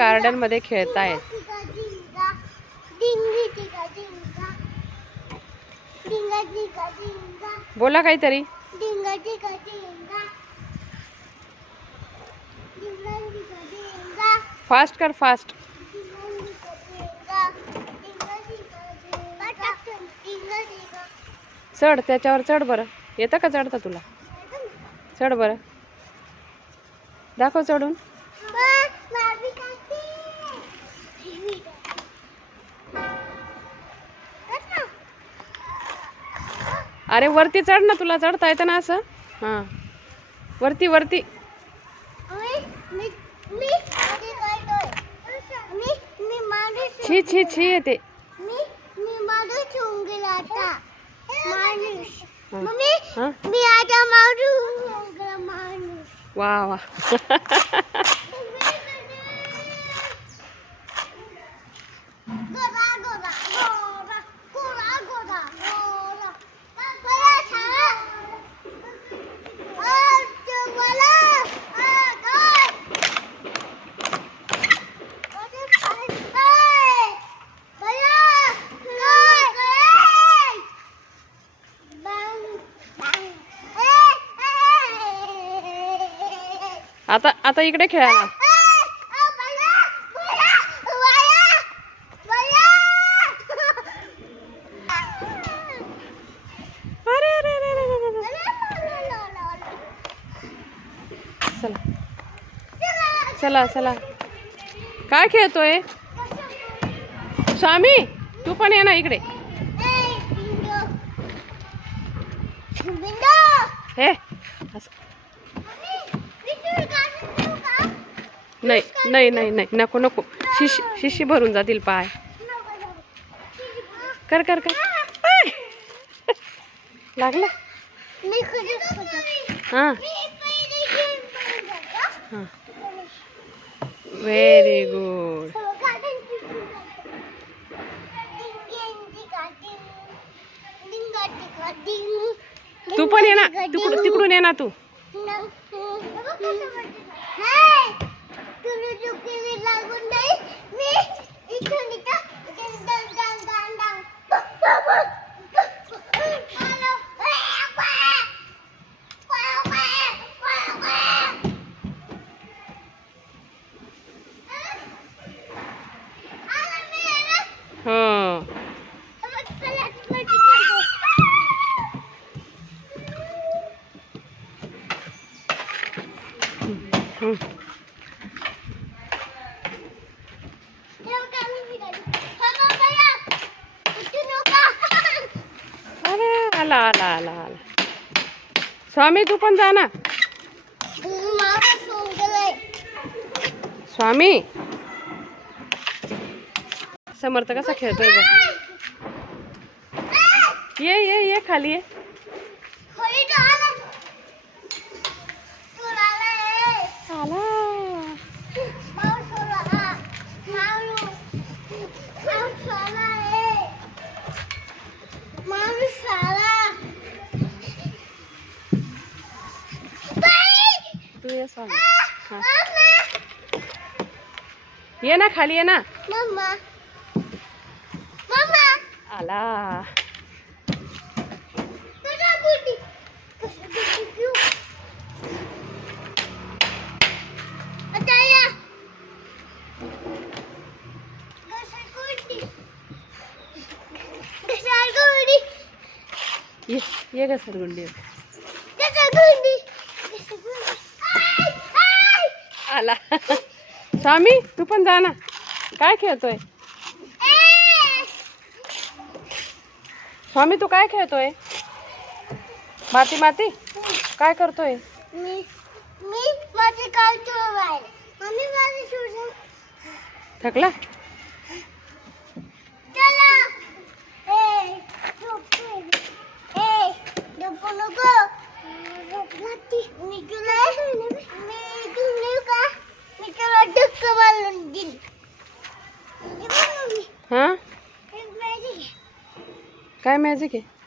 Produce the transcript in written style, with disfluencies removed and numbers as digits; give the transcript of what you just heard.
Garden मध्ये खेळतायत. बोला काहीतरी. फास्ट कर फास्ट. चढ त्याच्यावर चढ बरं. येतं का चढता तुला? चढ बरं. दाखव चढून. अरे वरती चढ ना, तुला चढता येतं ना असं. हां वरती वरती. छी छी छी येते. वा वा. आता आता इकडे खेळायला. अरे अरे अरे. चला चला चला. काय खेळतोय स्वामी? तू पण ये ना इकडे. हे नाही नाही नाही नाही नको नको. शिशी भरून जातील पाय. कर कर कर. लागला. हां हां व्हेरी गुड. तू पण ये ना, तिकडून ये ना तू. हो अरे आला आला आला आला. स्वामी तू पण जा ना. स्वामी समर्थ कसा खेळतोय बघ. ये ये ये खाली ये. आला. तू ये स्वामी. हाँ. ये ना खाली ये ना. आला. ये घसरगुंडी. आला. स्वामी तू पण जा ना. काय खेळतोय स्वामी? तू काय खेळतोय? माती माती काय करतोय? थकला? हाँ काय मॅजिक आहे?